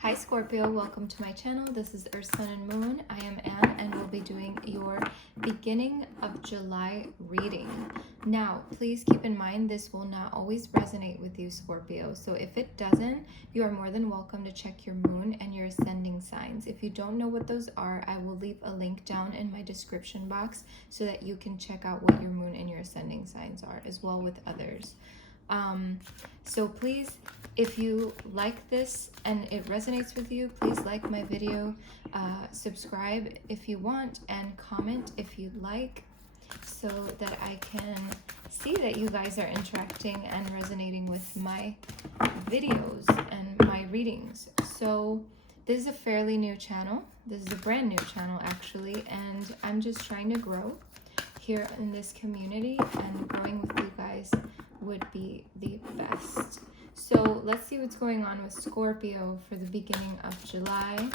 Hi Scorpio, welcome to my channel. This is Earth, Sun, and Moon. I am Anne and we'll be doing your beginning of July reading. Now, please keep in mind this will not always resonate with you, Scorpio. So if it doesn't, you are more than welcome to check your moon and your ascending signs. If you don't know what those are, I will leave a link down in my description box so that you can check out what your moon and your ascending signs are, as well with others. So please, if you like this and it resonates with you, please like my video, subscribe if you want, and comment if you like, so that I can see that you guys are interacting and resonating with my videos and my readings. So this is a fairly new channel. This is a brand new channel actually, and I'm just trying to grow here in this community, and growing with you guys would be the best. So let's see what's going on with Scorpio for the beginning of July.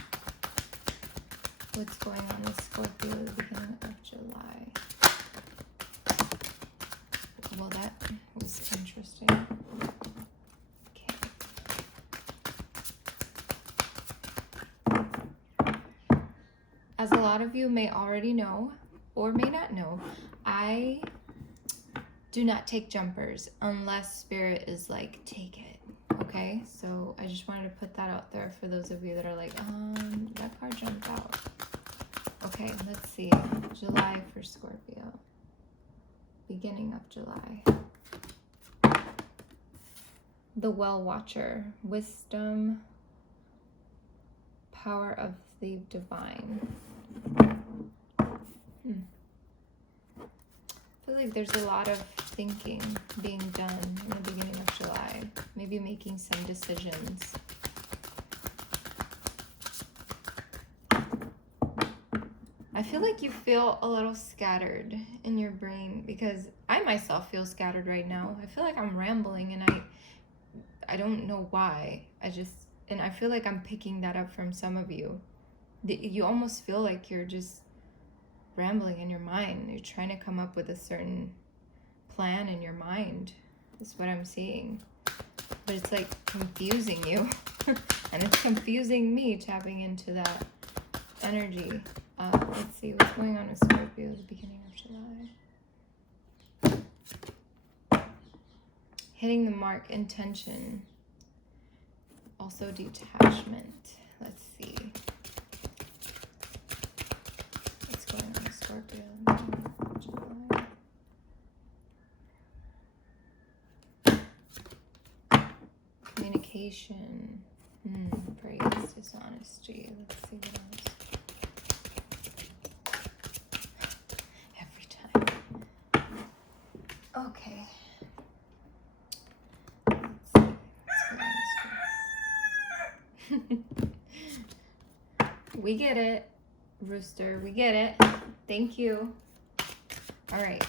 What's going on with Scorpio at the beginning of July? Well, that was interesting. Okay. As a lot of you may already know, or may not know, I do not take jumpers unless Spirit is like, take it. Okay, so I just wanted to put that out there for those of you that are like, that card jumped out. Okay, let's see. July for Scorpio. Beginning of July. The Well Watcher. Wisdom. Power of the Divine. I feel like there's a lot of thinking being done in the beginning of July. Maybe making some decisions. I feel like you feel a little scattered in your brain, because I myself feel scattered right now. I feel like I'm rambling and I don't know why. And I feel like I'm picking that up from some of you. You almost feel like you're just rambling in your mind. You're trying to come up with a certain plan in your mind. That's what I'm seeing. But it's like confusing you. And it's confusing me, tapping into that energy. Let's see what's going on with Scorpio at the beginning of July. Hitting the mark, intention. Also detachment. Let's see. What's going on with Scorpio at the beginning of July? Communication. Praise, dishonesty. Let's see what else. Okay. We get it, Rooster. We get it. Thank you. All right.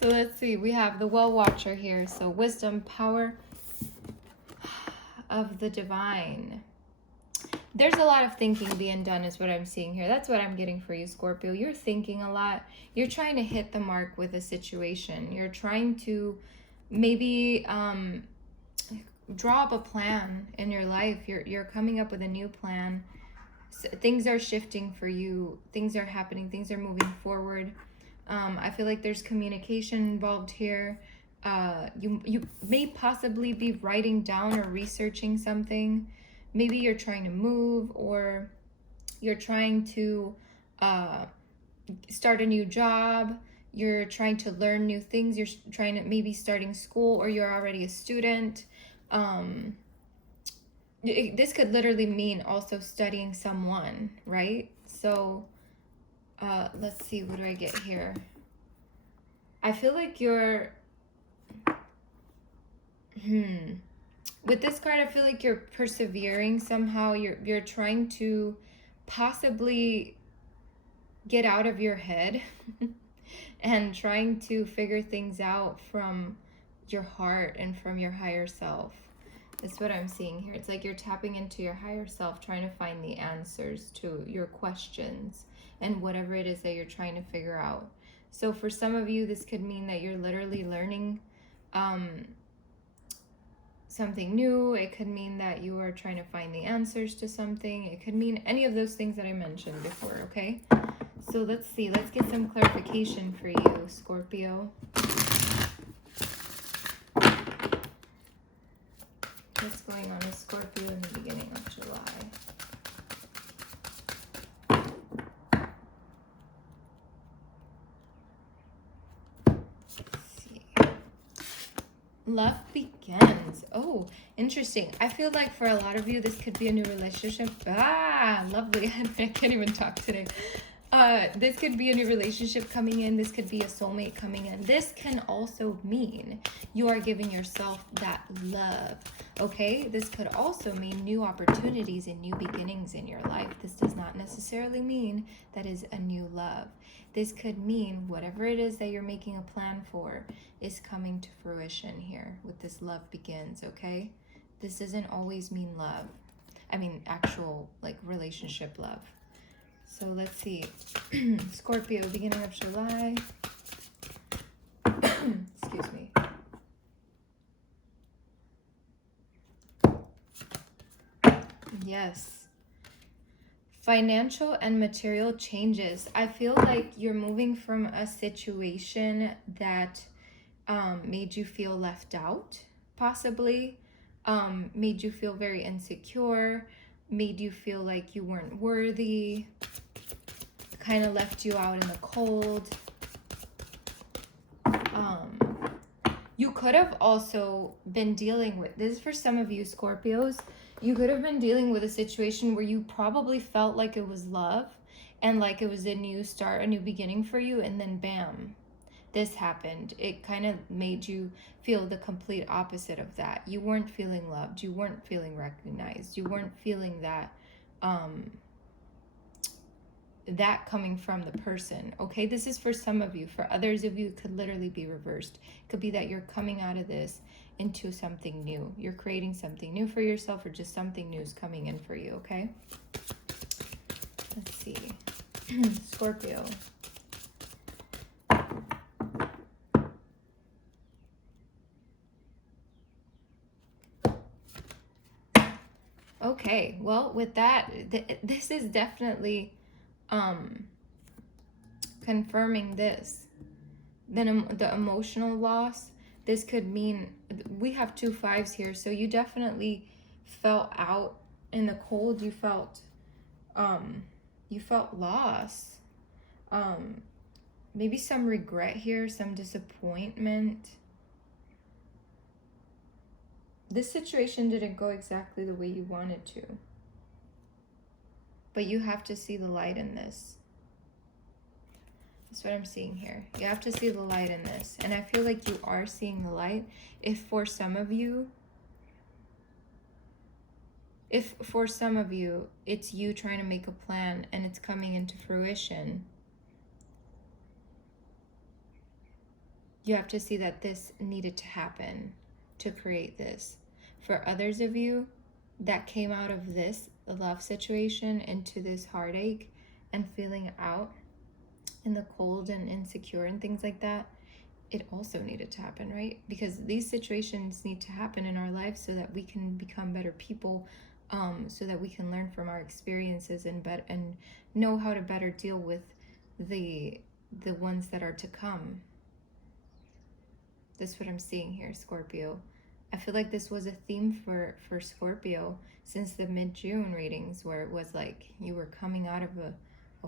So let's see. We have the Well Watcher here. So wisdom, power of the divine. There's a lot of thinking being done is what I'm seeing here. That's what I'm getting for you, Scorpio. You're thinking a lot. You're trying to hit the mark with a situation. You're trying to maybe draw up a plan in your life. You're coming up with a new plan. So things are shifting for you. Things are happening. Things are moving forward. I feel like there's communication involved here. You may possibly be writing down or researching something. Maybe you're trying to move, or you're trying to start a new job. You're trying to learn new things. You're trying to maybe starting school, or you're already a student. This could literally mean also studying someone, right? So let's see, what do I get here? I feel like you're with this card, I feel like you're persevering somehow. You're trying to possibly get out of your head and trying to figure things out from your heart and from your higher self. That's what I'm seeing here. It's like you're tapping into your higher self, trying to find the answers to your questions and whatever it is that you're trying to figure out. So for some of you, this could mean that you're literally learning something new. It could mean that you are trying to find the answers to something. It could mean any of those things that I mentioned before, okay? So let's see. Let's get some clarification for you, Scorpio. What's going on with Scorpio in the beginning of July? Let's see. Love begins. Oh, interesting. I feel like for a lot of you, this could be a new relationship. Ah, lovely. I can't even talk today. This could be a new relationship coming in. This could be a soulmate coming in. This can also mean you are giving yourself that love, okay? This could also mean new opportunities and new beginnings in your life. This does not necessarily mean that is a new love. This could mean whatever it is that you're making a plan for is coming to fruition here with this love begins, okay? This doesn't always mean love. I mean, actual, like, relationship love. So let's see. Scorpio, beginning of July. Excuse me. Yes. Financial and material changes. I feel like you're moving from a situation that made you feel left out, possibly. Made you feel very insecure, made you feel like you weren't worthy, kind of left you out in the cold. You could have also been dealing with, this is for some of you Scorpios, you could have been dealing with a situation where you probably felt like it was love and like it was a new start, a new beginning for you, and then bam, this happened. It kind of made you feel the complete opposite of that. You weren't feeling loved. You weren't feeling recognized. You weren't feeling that that coming from the person, okay? This is for some of you. For others of you, it could literally be reversed. It could be that you're coming out of this into something new. You're creating something new for yourself, or just something new is coming in for you, okay? Let's see. Scorpio. Okay, well, with that, this is definitely confirming this. Then the emotional loss, this could mean, we have 2 5s here, so you definitely felt out in the cold. You felt loss, maybe some regret here, some disappointment. This situation didn't go exactly the way you wanted to, but you have to see the light in this. That's what I'm seeing here. You have to see the light in this. And I feel like you are seeing the light. If for some of you, it's you trying to make a plan and it's coming into fruition, you have to see that this needed to happen to create this. For others of you that came out of this love situation into this heartache and feeling out in the cold and insecure and things like that, it also needed to happen, right? Because these situations need to happen in our lives so that we can become better people, so that we can learn from our experiences and know how to better deal with the ones that are to come. That's what I'm seeing here, Scorpio. I feel like this was a theme for Scorpio since the mid-June readings, where it was like you were coming out of a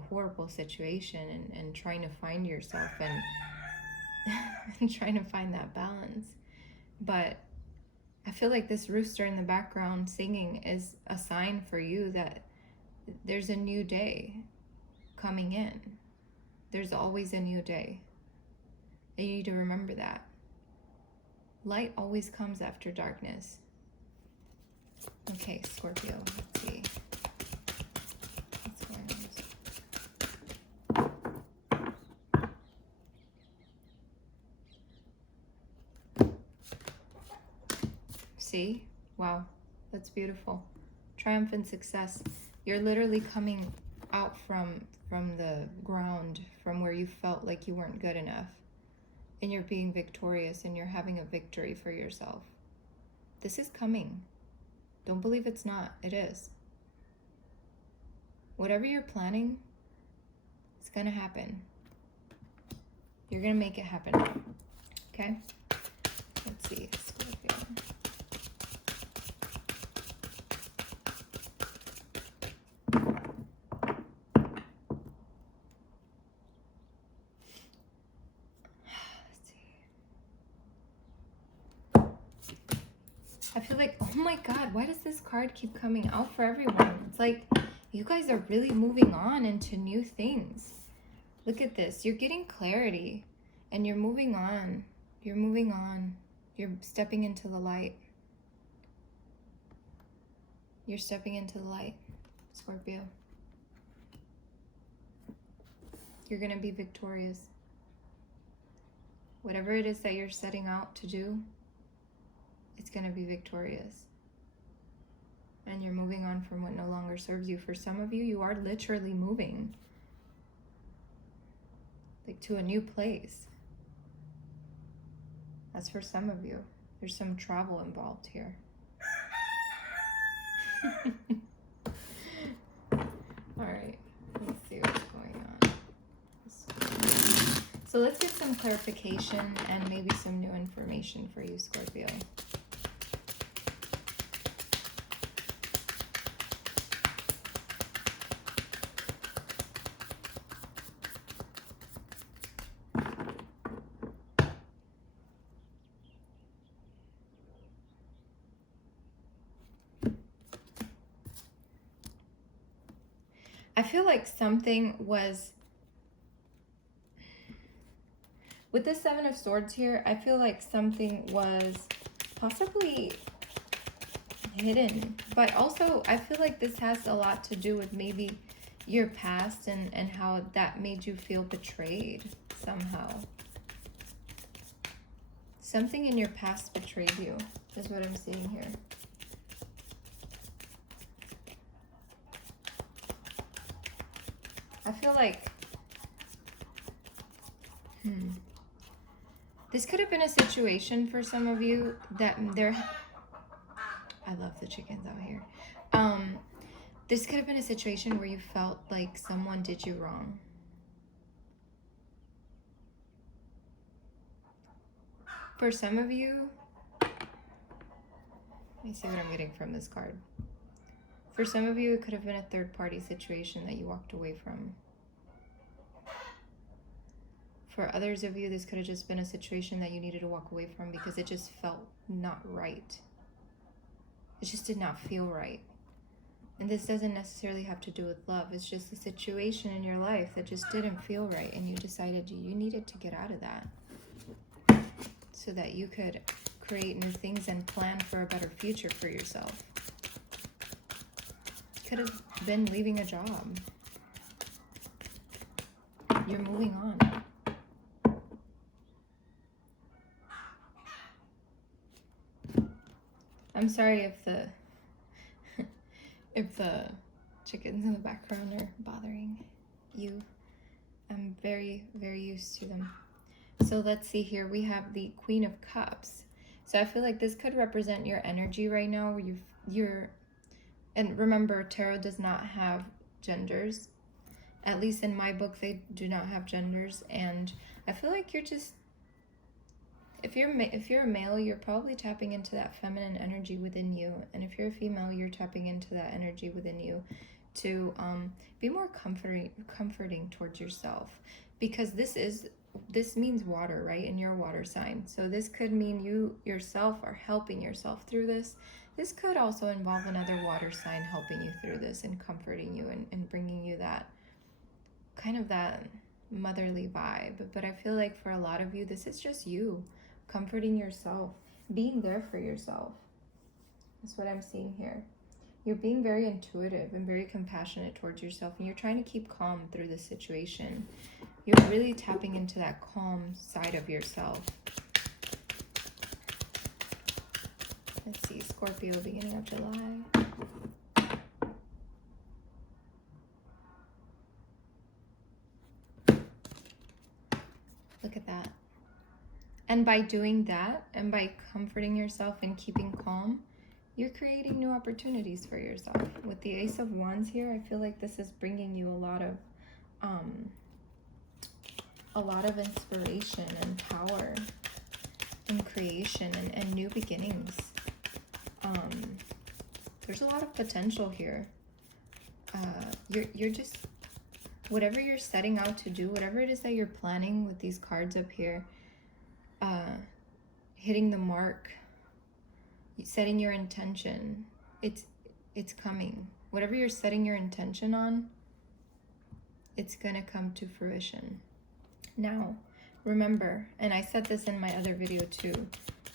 horrible situation and trying to find yourself and trying to find that balance. But I feel like this rooster in the background singing is a sign for you that there's a new day coming in. There's always a new day. And you need to remember that. Light always comes after darkness. Okay, Scorpio, let's see. What's going on? See? Wow, that's beautiful. Triumphant success. You're literally coming out from the ground, from where you felt like you weren't good enough. And you're being victorious and you're having a victory for yourself. This is coming. Don't believe it's not. It is. Whatever you're planning, it's going to happen. You're going to make it happen. Okay? Let's see. Scorpio. I feel like, oh my God, why does this card keep coming out for everyone? It's like you guys are really moving on into new things. Look at this. You're getting clarity and you're moving on. You're moving on. You're stepping into the light. You're stepping into the light, Scorpio. You're going to be victorious. Whatever it is that you're setting out to do, it's going to be victorious. And you're moving on from what no longer serves you. For some of you, you are literally moving. Like to a new place. That's for some of you. There's some travel involved here. Alright, let's see what's going on. So let's get some clarification and maybe some new information for you, Scorpio. I feel like something was, with the Seven of Swords here, I feel like something was possibly hidden. But also, I feel like this has a lot to do with maybe your past and how that made you feel betrayed somehow. Something in your past betrayed you, is what I'm seeing here. I feel like, this could have been a situation for some of you that I love the chickens out here. This could have been a situation where you felt like someone did you wrong. For some of you, let me see what I'm getting from this card. For some of you, it could have been a third-party situation that you walked away from. For others of you, this could have just been a situation that you needed to walk away from because it just felt not right. It just did not feel right. And this doesn't necessarily have to do with love. It's just a situation in your life that just didn't feel right, and you decided you needed to get out of that so that you could create new things and plan for a better future for yourself. Could have been leaving a job. You're moving on. I'm sorry if the chickens in the background are bothering you. I'm very, very used to them. So let's see here. We have the Queen of Cups. So I feel like this could represent your energy right now, where you're and remember, tarot does not have genders. At least in my book, they do not have genders. And I feel like you're just, if you're a male, you're probably tapping into that feminine energy within you. And if you're a female, you're tapping into that energy within you to be more comforting towards yourself. Because this means water, right? And you're a water sign. So this could mean you yourself are helping yourself through this. This could also involve another water sign helping you through this and comforting you and bringing you that kind of that motherly vibe. But I feel like for a lot of you, this is just you comforting yourself, being there for yourself. That's what I'm seeing here. You're being very intuitive and very compassionate towards yourself, and you're trying to keep calm through this situation. You're really tapping into that calm side of yourself. Let's see, Scorpio, beginning of July. Look at that. And by doing that, and by comforting yourself and keeping calm, you're creating new opportunities for yourself. With the Ace of Wands here, I feel like this is bringing you a lot of inspiration and power and creation and new beginnings. There's a lot of potential here. You're just, whatever you're setting out to do, whatever it is that you're planning with these cards up here, hitting the mark, setting your intention, it's coming. Whatever you're setting your intention on, it's gonna come to fruition. Now, remember, and I said this in my other video too,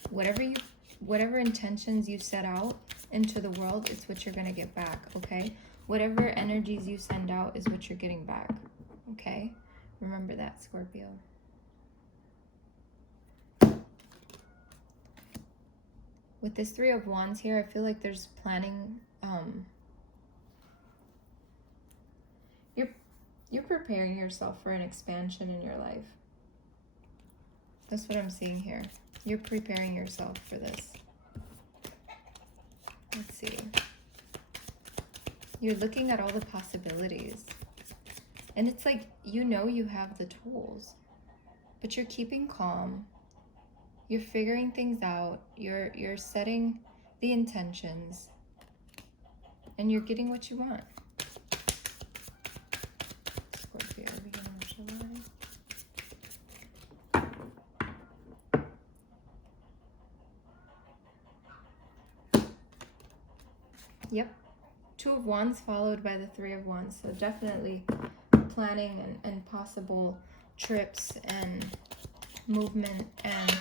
whatever intentions you set out into the world, it's what you're gonna get back, okay? Whatever energies you send out is what you're getting back, okay? Remember that, Scorpio. With this Three of Wands here, I feel like there's planning. You're preparing yourself for an expansion in your life. That's what I'm seeing here. You're preparing yourself for this. Let's see. You're looking at all the possibilities. And it's like, you know you have the tools, but you're keeping calm. You're figuring things out. You're setting the intentions. And you're getting what you want. Scorpio, beginning of July. Yep. Two of Wands followed by the Three of Wands. So definitely planning and possible trips and movement, and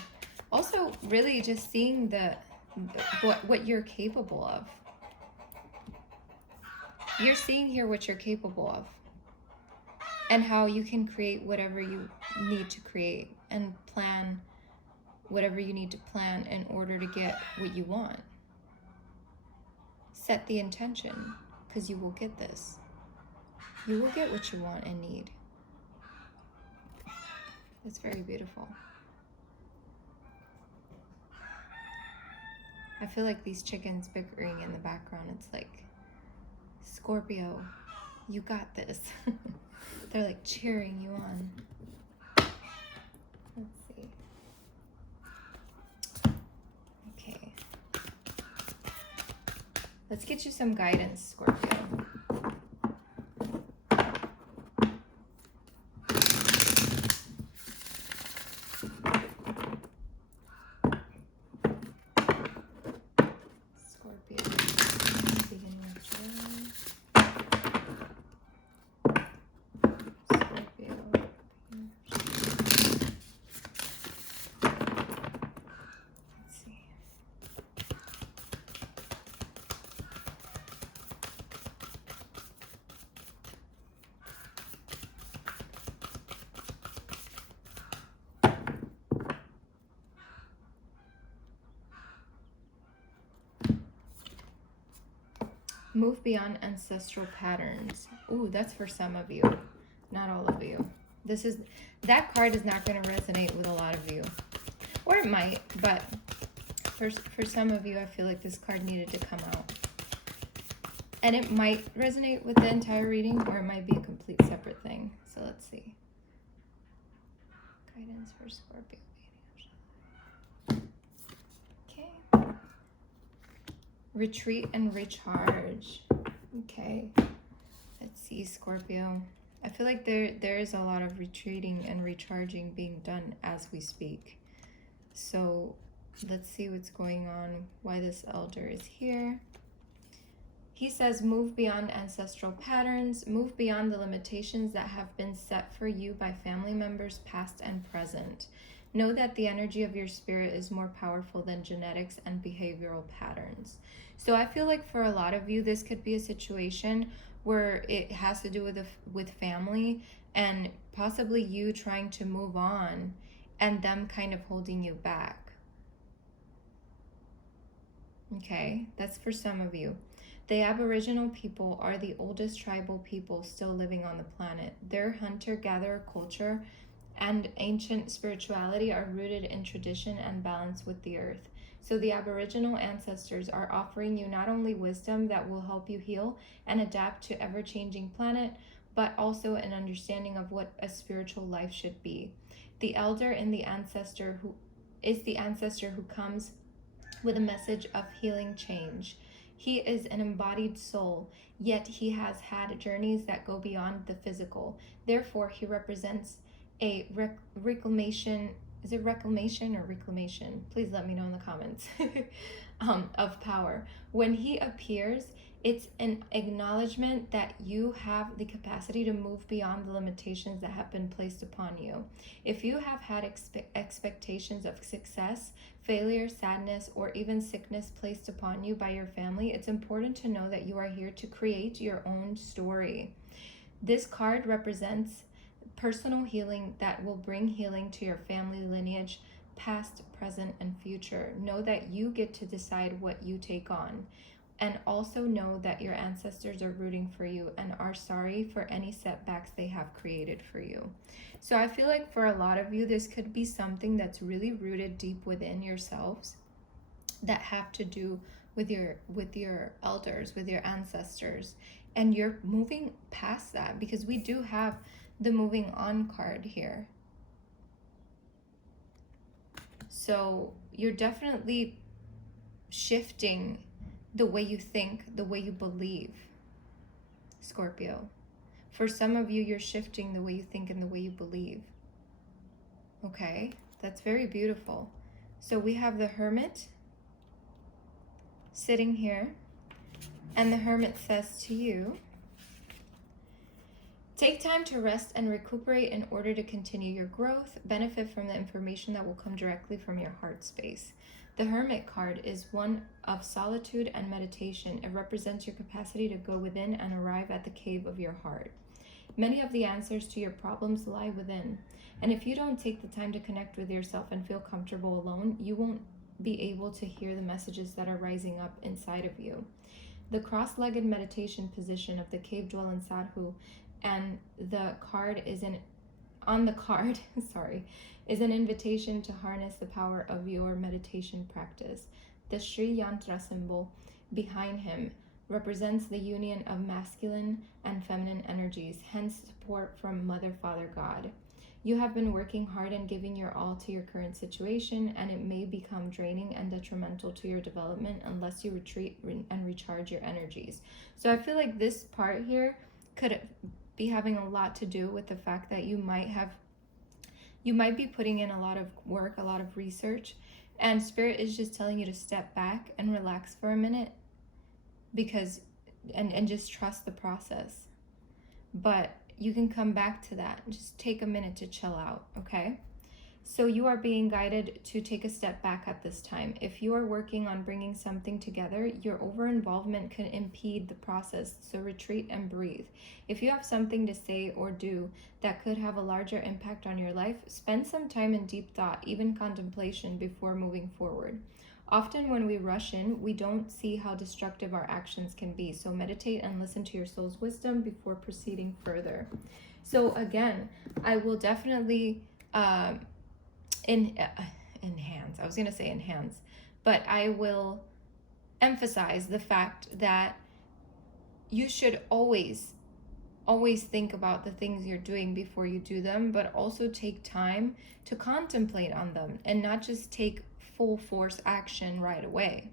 also really just seeing what you're capable of. You're seeing here what you're capable of and how you can create whatever you need to create and plan whatever you need to plan in order to get what you want. Set the intention, because you will get this. You will get what you want and need. It's very beautiful. I feel like these chickens bickering in the background. It's like, Scorpio, you got this. They're like cheering you on. Let's see. Okay. Let's get you some guidance, Scorpio. Move beyond ancestral patterns. Ooh, that's for some of you, not all of you. That card is not going to resonate with a lot of you, or it might, but for some of you, I feel like this card needed to come out. And it might resonate with the entire reading, or it might be a complete separate thing. So let's see. Guidance for Scorpio. Retreat and recharge. Okay. Let's see, Scorpio. I feel like there is a lot of retreating and recharging being done as we speak. So let's see what's going on, why this elder is here. He says, move beyond ancestral patterns, move beyond the limitations that have been set for you by family members past and present. Know that the energy of your spirit is more powerful than genetics and behavioral patterns. So I feel like for a lot of you, this could be a situation where it has to do with family and possibly you trying to move on and them kind of holding you back. Okay, that's for some of you. The Aboriginal people are the oldest tribal people still living on the planet. Their hunter-gatherer culture and ancient spirituality are rooted in tradition and balance with the earth. So the Aboriginal ancestors are offering you not only wisdom that will help you heal and adapt to ever-changing planet, but also an understanding of what a spiritual life should be. The elder in the ancestor who is the ancestor who comes with a message of healing change. He is an embodied soul, yet he has had journeys that go beyond the physical. Therefore, he represents a reclamation. Is it reclamation or reclamation? Please let me know in the comments. Of power. When he appears, it's an acknowledgement that you have the capacity to move beyond the limitations that have been placed upon you. If you have had expectations of success, failure, sadness, or even sickness placed upon you by your family, it's important to know that you are here to create your own story. This card represents personal healing that will bring healing to your family lineage, past, present, and future. Know that you get to decide what you take on. And also know that your ancestors are rooting for you and are sorry for any setbacks they have created for you. So I feel like for a lot of you, this could be something that's really rooted deep within yourselves that have to do with your elders, with your ancestors. And you're moving past that, because we do have the moving on card here. So you're definitely shifting the way you think, the way you believe, Scorpio. For some of you, you're shifting the way you think and the way you believe. Okay, that's very beautiful. So we have the Hermit sitting here, and the Hermit says to you, take time to rest and recuperate in order to continue your growth. Benefit from the information that will come directly from your heart space. The Hermit card is one of solitude and meditation. It represents your capacity to go within and arrive at the cave of your heart. Many of the answers to your problems lie within. And if you don't take the time to connect with yourself and feel comfortable alone, you won't be able to hear the messages that are rising up inside of you. The cross-legged meditation position of the cave dwelling sadhu, and the card is on the card, sorry, is an invitation to harness the power of your meditation practice. The Sri Yantra symbol behind him represents the union of masculine and feminine energies, hence support from Mother, Father, God. You have been working hard and giving your all to your current situation, and it may become draining and detrimental to your development unless you retreat and recharge your energies. So I feel like this part here could be having a lot to do with the fact that you might be putting in a lot of work, a lot of research, and Spirit is just telling you to step back and relax for a minute, because and just trust the process. But you can come back to that. Just take a minute to chill out, okay? So you are being guided to take a step back at this time. If you are working on bringing something together, your over-involvement can impede the process, so retreat and breathe. If you have something to say or do that could have a larger impact on your life, spend some time in deep thought, even contemplation, before moving forward. Often when we rush in, we don't see how destructive our actions can be, so meditate and listen to your soul's wisdom before proceeding further. So again, I will definitely enhance, but I will emphasize the fact that you should always think about the things you're doing before you do them, but also take time to contemplate on them and not just take full force action right away.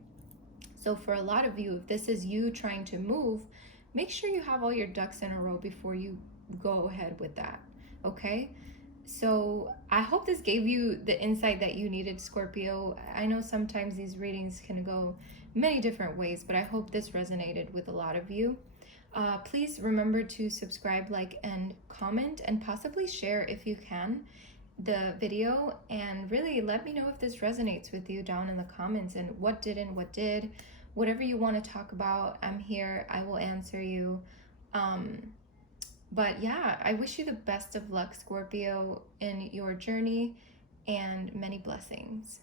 So for a lot of you, if this is you trying to move, make sure you have all your ducks in a row before you go ahead with that, okay? So I hope this gave you the insight that you needed, Scorpio. I know sometimes these readings can go many different ways, but I hope this resonated with a lot of you. Please remember to subscribe, like, and comment, and possibly share if you can the video, and really let me know if this resonates with you down in the comments, and what didn't, what did. Whatever you want to talk about, I'm here. I will answer you. But yeah, I wish you the best of luck, Scorpio, in your journey, and many blessings.